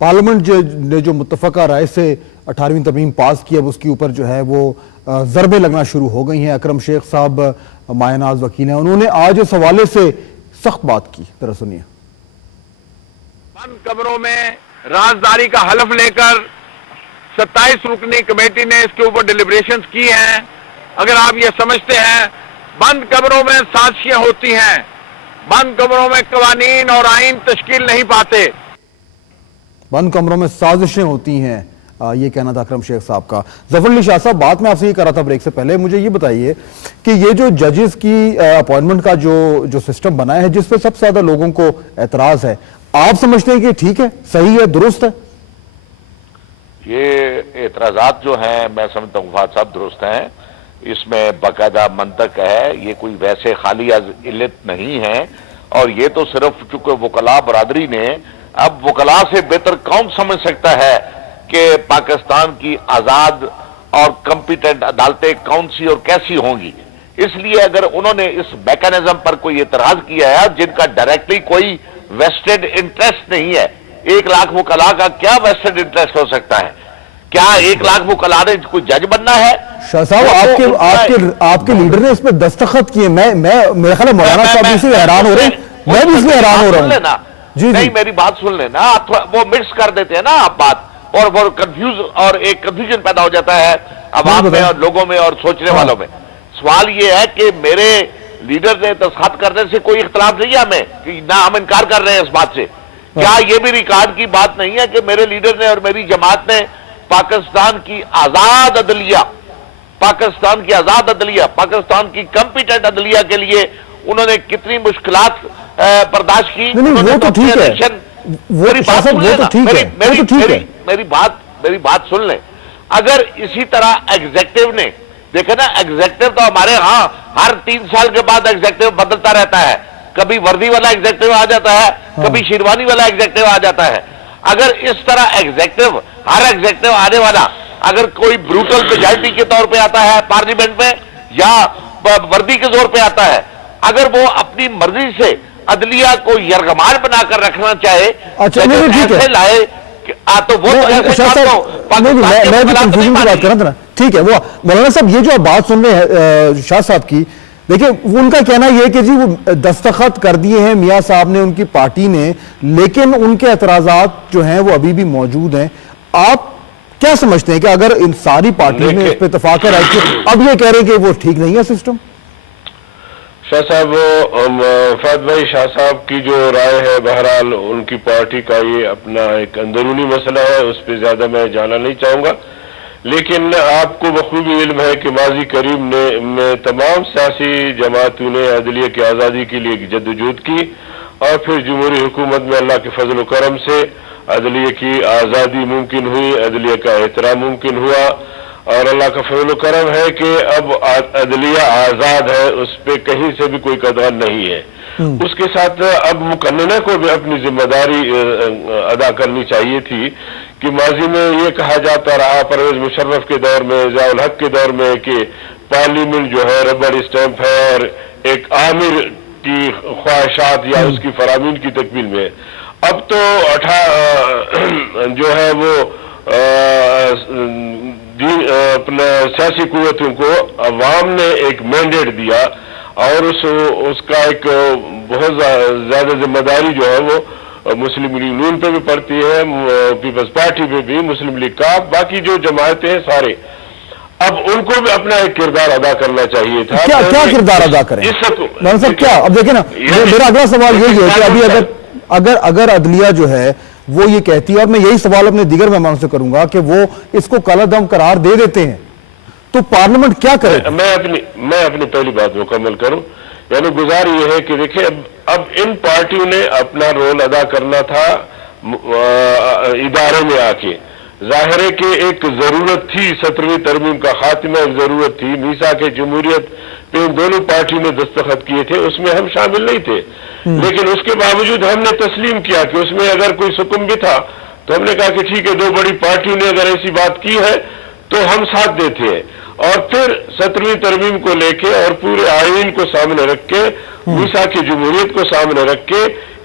Parliament نے جو متفقہ رائے سے 18ویں ترمیم پاس کی، اب اس کے اوپر جو ہے وہ ضربیں لگنا شروع ہو گئی ہیں۔ اکرم شیخ صاحب مایہ ناز وکیل ہیں، انہوں نے آج اس حوالے سے سخت بات کی، ذرا سنیے۔ بند کمروں میں رازداری کا حلف لے کر 27 رکنی کمیٹی نے اس کے اوپر ڈیلیبریشنز کی ہیں۔ اگر آپ یہ سمجھتے ہیں بند کمروں میں سازشیں ہوتی ہیں، بند کمروں میں قوانین اور آئین تشکیل نہیں پاتے، بند کمروں میں سازشیں ہوتی ہیں، یہ کہنا تھا اکرم شیخ صاحب کا۔ ظفر علی شاہ صاحب، بات میں آپ سے یہ کر رہا تھا بریک سے پہلے، مجھے یہ بتائیے کہ یہ جو ججز کی اپوائنٹمنٹ کا جو سسٹم بنا ہے، جس پہ سب سے زیادہ لوگوں کو اعتراض ہے، آپ سمجھتے ہیں کہ ٹھیک ہے، صحیح ہے، درست ہے؟ یہ اعتراضات جو ہیں میں سمجھتا ہوں فہد صاحب درست ہیں، اس میں باقاعدہ منطق ہے، یہ کوئی ویسے خالی از علت نہیں ہے، اور یہ تو صرف چونکہ وکلاء برادری نے، اب وکلاء سے بہتر کون سمجھ سکتا ہے کہ پاکستان کی آزاد اور کمپیٹنٹ عدالتیں کون سی اور کیسی ہوں گی۔ اس لیے اگر انہوں نے اس میکانزم پر کوئی اعتراض کیا ہے جن کا ڈائریکٹلی کوئی ویسٹڈ انٹرسٹ نہیں ہے، 1 لاکھ وکلاء کا کیا ویسٹڈ انٹرسٹ ہو سکتا ہے؟ کیا 1 لاکھ وکلاء نے کوئی جج بننا ہے؟ شاہ صاحب، آپ کے لیڈر نے اس پہ دستخط کیے، میرا خیال ہے مولانا صاحب بھی سے حیران ہو رہے ہیں، میں بھی اس میں حیران ہو رہا ہوں۔ نہیں، میری بات سن لینا، وہ مکس کر دیتے ہیں نا آپ بات، اور وہ کنفیوز اور ایک کنفیوژن پیدا ہو جاتا ہے عوام میں اور لوگوں میں اور سوچنے والوں میں۔ سوال یہ ہے کہ میرے لیڈر نے دستخط کرنے سے کوئی اختلاف نہیں ہے ہمیں، کہ نہ ہم انکار کر رہے ہیں اس بات سے۔ کیا یہ بھی ریکارڈ کی بات نہیں ہے کہ میرے لیڈر نے اور میری جماعت نے پاکستان کی آزاد عدلیہ، پاکستان کی کمپیٹنٹ عدلیہ کے لیے انہوں نے کتنی مشکلات برداشت کی؟ وہ تو ٹھیک ہے، میری بات سن لیں۔ اگر اسی طرح ایگزیکٹو نے، دیکھیں نا، ایگزیکٹو تو ہمارے ہاں ہر 3 سال کے بعد ایگزیکٹو بدلتا رہتا ہے، کبھی وردی والا ایگزیکٹو آ جاتا ہے، کبھی شیروانی والا ایگزیکٹو آ جاتا ہے۔ اگر اس طرح ہر ایگزیکٹو آنے والا اگر کوئی بروٹل میجارٹی کے طور پہ آتا ہے پارلیمنٹ میں یا وردی کے زور پہ آتا ہے، اگر وہ اپنی مرضی سے عدلیہ کو یرغمال بنا کر رکھنا چاہے، ایسے لائے تو وہ میں بھی کنفیوژن کی بات کر رہا تھا نا، ٹھیک ہے۔ وہ مولانا صاحب، یہ جو آپ بات سن رہے ہیں شاہ صاحب کی، دیکھیں ان کا کہنا یہ ہے کہ جی وہ دستخط کر دیے ہیں میاں صاحب نے، ان کی پارٹی نے، لیکن ان کے اعتراضات جو ہیں وہ ابھی بھی موجود ہیں۔ آپ کیا سمجھتے ہیں کہ اگر ان ساری پارٹیوں نے اس پہ اتفاق ہے کہ اب یہ کہہ رہے ہیں کہ وہ ٹھیک نہیں ہے سسٹم؟ شاہ صاحب، فہد بھائی، شاہ صاحب کی جو رائے ہے، بہرحال ان کی پارٹی کا یہ اپنا ایک اندرونی مسئلہ ہے، اس پہ زیادہ میں جانا نہیں چاہوں گا، لیکن آپ کو بخوبی علم ہے کہ ماضی قریب میں تمام سیاسی جماعتوں نے عدلیہ کی آزادی کے لیے جدوجہد کی، اور پھر جمہوری حکومت میں اللہ کے فضل و کرم سے عدلیہ کی آزادی ممکن ہوئی، عدلیہ کا احترام ممکن ہوا، اور اللہ کا فضل و کرم ہے کہ اب عدلیہ آزاد ہے، اس پہ کہیں سے بھی کوئی قدغن نہیں ہے۔ اس کے ساتھ اب مقننہ کو بھی اپنی ذمہ داری ادا کرنی چاہیے تھی کہ ماضی میں یہ کہا جاتا رہا پرویز مشرف کے دور میں، ضیاء الحق کے دور میں، کہ پارلیمنٹ جو ہے ربڑ اسٹیمپ ہے اور ایک آمر کی خواہشات یا اس کی فرامین کی تکمیل میں۔ اب تو جو ہے وہ اپنے سیاسی قوتوں کو عوام نے ایک مینڈیٹ دیا، اور اس کا ایک بہت زیادہ ذمہ داری جو ہے وہ مسلم لیگ نون پہ بھی پڑتی ہے، پیپلز پارٹی پہ بھی، مسلم لیگ کا، باقی جو جماعتیں ہیں سارے، اب ان کو بھی اپنا ایک کردار ادا کرنا چاہیے تھا۔ کیا کردار ادا کریں مولانا صاحب؟ کیا اب دیکھیں نا، میرا اگلا سوال یہی ہے کہ ابھی اگر عدلیہ جو ہے وہ یہ کہتی ہے، اور میں یہی سوال اپنے دیگر مہمانوں سے کروں گا کہ وہ اس کو کالا دم قرار دے دیتے ہیں، تو پارلیمنٹ کیا کرے؟ میں اپنی پہلی بات مکمل کروں، یعنی گزار یہ ہے کہ دیکھیں اب ان پارٹیوں نے اپنا رول ادا کرنا تھا ادارے میں آ کے۔ ظاہر ہے کہ ایک ضرورت تھی، 17ویں ترمیم کا خاتمہ ایک ضرورت تھی، میثاق جمہوریت پہ ان دونوں پارٹیوں نے دستخط کیے تھے، اس میں ہم شامل نہیں تھے، لیکن اس کے باوجود ہم نے تسلیم کیا کہ اس میں اگر کوئی حکم بھی تھا تو ہم نے کہا کہ ٹھیک ہے، 2 بڑی پارٹیوں نے اگر ایسی بات کی ہے تو ہم ساتھ دیتے ہیں، اور پھر 17ویں ترمیم کو لے کے اور پورے آئین کو سامنے رکھ کے، میثاق جمہوریت کو سامنے رکھ کے